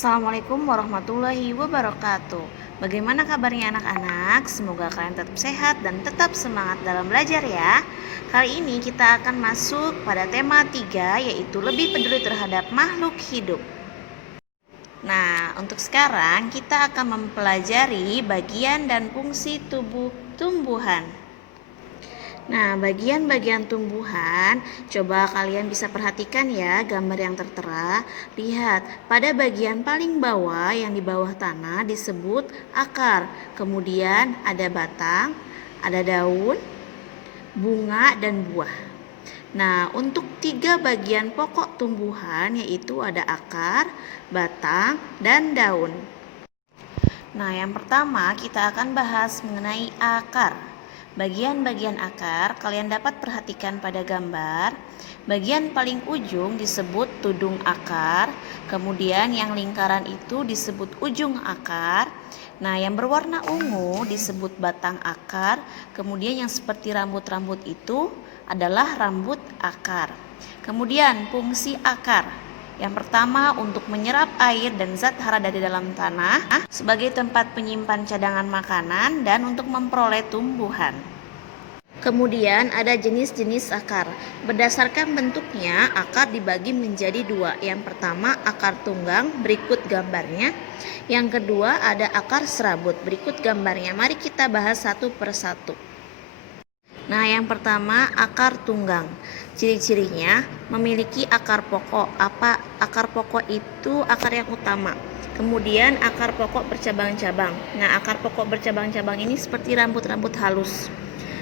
Assalamualaikum warahmatullahi wabarakatuh. Bagaimana kabarnya anak-anak? Semoga kalian tetap sehat dan tetap semangat dalam belajar ya. Kali ini kita akan masuk pada tema 3, yaitu lebih peduli terhadap makhluk hidup. Nah, untuk sekarang kita akan mempelajari bagian dan fungsi tubuh tumbuhan. Nah, bagian-bagian tumbuhan, coba kalian bisa perhatikan ya gambar yang tertera. Lihat, pada bagian paling bawah yang di bawah tanah disebut akar. Kemudian ada batang, ada daun, bunga, dan buah. Nah, untuk 3 bagian pokok tumbuhan yaitu ada akar, batang, dan daun. Nah, yang pertama kita akan bahas mengenai akar. Bagian-bagian akar kalian dapat perhatikan pada gambar. Bagian paling ujung disebut tudung akar, kemudian yang lingkaran itu disebut ujung akar. Nah, yang berwarna ungu disebut batang akar, kemudian yang seperti rambut-rambut itu adalah rambut akar. Kemudian fungsi akar. Yang pertama, untuk menyerap air dan zat hara dari dalam tanah sebagai tempat penyimpan cadangan makanan dan untuk memperoleh tumbuhan. Kemudian ada jenis-jenis akar. Berdasarkan bentuknya, akar dibagi menjadi 2. Yang pertama akar tunggang, berikut gambarnya. Yang kedua ada akar serabut, berikut gambarnya. Mari kita bahas satu persatu. Nah, yang pertama akar tunggang. Ciri-cirinya memiliki akar pokok. Akar pokok itu akar yang utama. Kemudian akar pokok bercabang-cabang. Nah, akar pokok bercabang-cabang ini seperti rambut-rambut halus.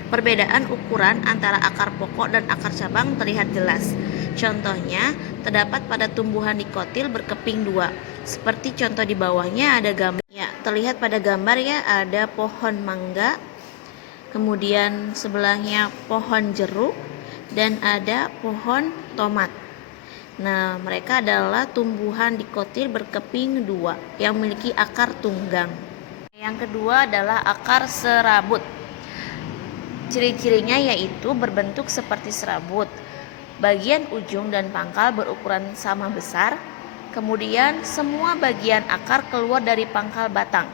Perbedaan ukuran antara akar pokok dan akar cabang terlihat jelas. Contohnya, terdapat pada tumbuhan dikotil berkeping 2. Seperti contoh di bawahnya ada gambar. Ya, terlihat pada gambar ya, ada pohon mangga. Kemudian sebelahnya pohon jeruk dan ada pohon tomat. Nah, mereka adalah tumbuhan dikotil berkeping 2 yang memiliki akar tunggang. Yang kedua adalah akar serabut. Ciri-cirinya yaitu berbentuk seperti serabut. Bagian ujung dan pangkal berukuran sama besar. Kemudian semua bagian akar keluar dari pangkal batang.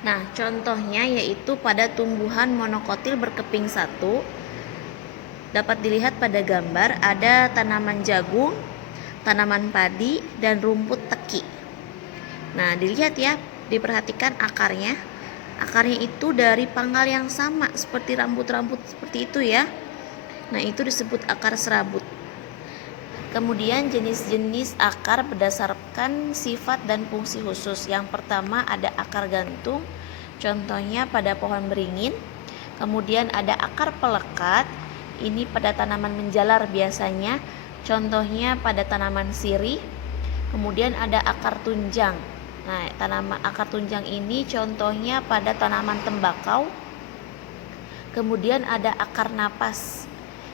Nah, contohnya yaitu pada tumbuhan monokotil berkeping 1 dapat dilihat pada gambar ada tanaman jagung, tanaman padi, dan rumput teki. Nah, dilihat ya, diperhatikan akarnya. Akarnya itu dari pangkal yang sama seperti rambut-rambut seperti itu ya. Nah, itu disebut akar serabut. Kemudian jenis-jenis akar berdasarkan sifat dan fungsi khusus. Yang pertama ada akar gantung, contohnya pada pohon beringin. Kemudian ada akar pelekat, ini pada tanaman menjalar biasanya, contohnya pada tanaman sirih. Kemudian ada akar tunjang. Nah, tanaman akar tunjang ini contohnya pada tanaman tembakau. Kemudian ada akar napas.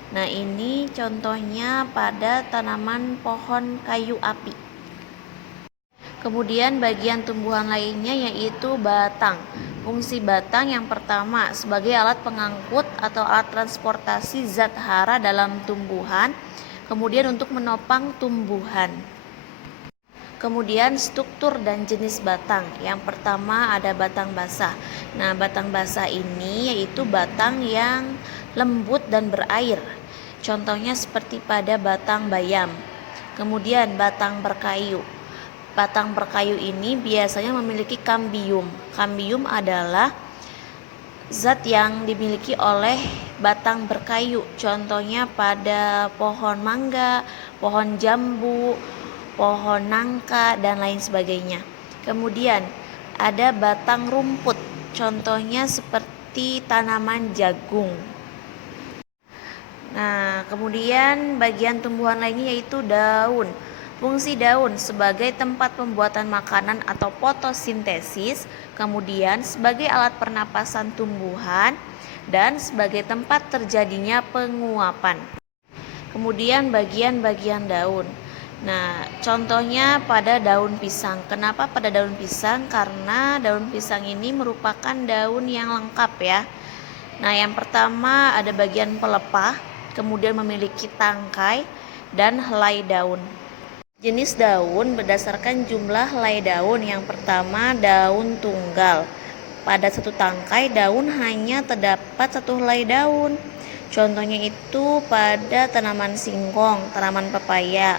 Nah, ini contohnya pada tanaman pohon kayu api. Kemudian bagian tumbuhan lainnya yaitu batang. Fungsi batang yang pertama sebagai alat pengangkut atau alat transportasi zat hara dalam tumbuhan. Kemudian untuk menopang tumbuhan. Kemudian struktur dan jenis batang. Yang pertama ada batang basah. Nah, batang basah ini yaitu batang yang lembut dan berair. Contohnya seperti pada batang bayam. Kemudian batang berkayu. Batang berkayu ini biasanya memiliki kambium. Kambium adalah zat yang dimiliki oleh batang berkayu. Contohnya pada pohon mangga, pohon jambu, pohon nangka, dan lain sebagainya. Kemudian ada batang rumput. Contohnya seperti tanaman jagung. Nah, kemudian bagian tumbuhan lainnya yaitu daun. Fungsi daun sebagai tempat pembuatan makanan atau fotosintesis, kemudian sebagai alat pernapasan tumbuhan, dan sebagai tempat terjadinya penguapan. Kemudian bagian-bagian daun. Nah, contohnya pada daun pisang. Kenapa pada daun pisang? Karena daun pisang ini merupakan daun yang lengkap ya. Nah, yang pertama ada bagian pelepah, kemudian memiliki tangkai dan helai daun. Jenis daun berdasarkan jumlah helai daun. Yang pertama, daun tunggal. Pada satu tangkai daun hanya terdapat satu helai daun. Contohnya itu pada tanaman singkong, tanaman pepaya.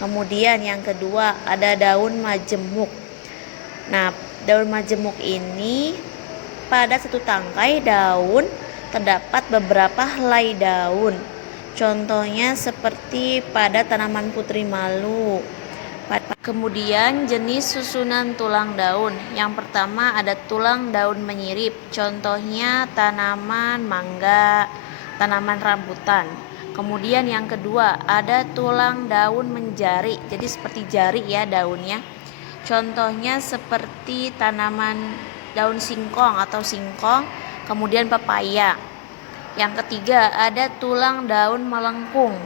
Kemudian yang kedua ada daun majemuk. Nah, daun majemuk ini pada satu tangkai daun terdapat beberapa helai daun. Contohnya seperti pada tanaman putri malu. Kemudian jenis susunan tulang daun. Yang pertama ada tulang daun menyirip. Contohnya tanaman mangga, tanaman rambutan. Kemudian yang kedua ada tulang daun menjari. Jadi seperti jari ya daunnya. Contohnya seperti tanaman daun singkong atau singkong, kemudian pepaya. Yang ketiga ada tulang daun melengkung.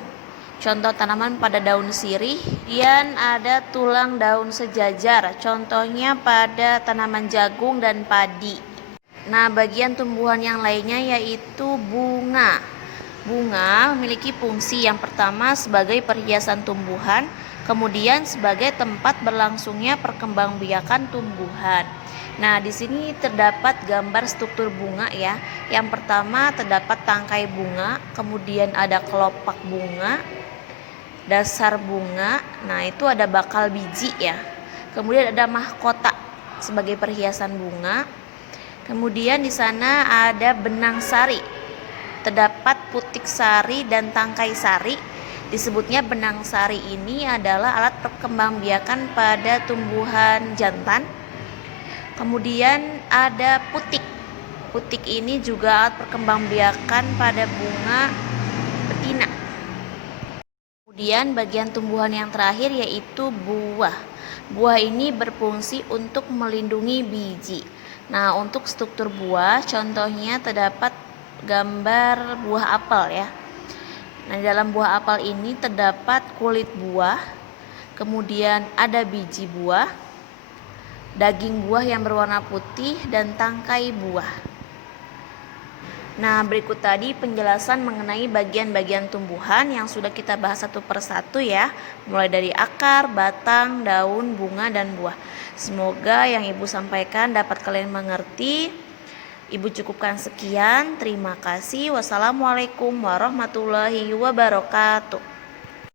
Contoh tanaman pada daun sirih. Kemudian ada tulang daun sejajar. Contohnya pada tanaman jagung dan padi. Nah, bagian tumbuhan yang lainnya yaitu bunga. Bunga memiliki fungsi yang pertama sebagai perhiasan tumbuhan, kemudian sebagai tempat berlangsungnya perkembangbiakan tumbuhan. Nah, di sini terdapat gambar struktur bunga ya. Yang pertama terdapat tangkai bunga, kemudian ada kelopak bunga, dasar bunga. Nah, itu ada bakal biji ya. Kemudian ada mahkota sebagai perhiasan bunga. Kemudian di sana ada benang sari. Terdapat putik sari dan tangkai sari. Disebutnya benang sari ini adalah alat perkembangbiakan pada tumbuhan jantan. Kemudian ada putik. Putik ini juga alat perkembangbiakan pada bunga betina. Kemudian bagian tumbuhan yang terakhir yaitu buah. Buah ini berfungsi untuk melindungi biji. Nah, untuk struktur buah contohnya terdapat gambar buah apel ya. Nah, di dalam buah apel ini terdapat kulit buah, kemudian ada biji buah, daging buah yang berwarna putih, dan tangkai buah. Nah, berikut tadi penjelasan mengenai bagian-bagian tumbuhan yang sudah kita bahas satu persatu ya, mulai dari akar, batang, daun, bunga, dan buah. Semoga yang Ibu sampaikan dapat kalian mengerti. Ibu cukupkan sekian. Terima kasih. Wassalamualaikum warahmatullahi wabarakatuh.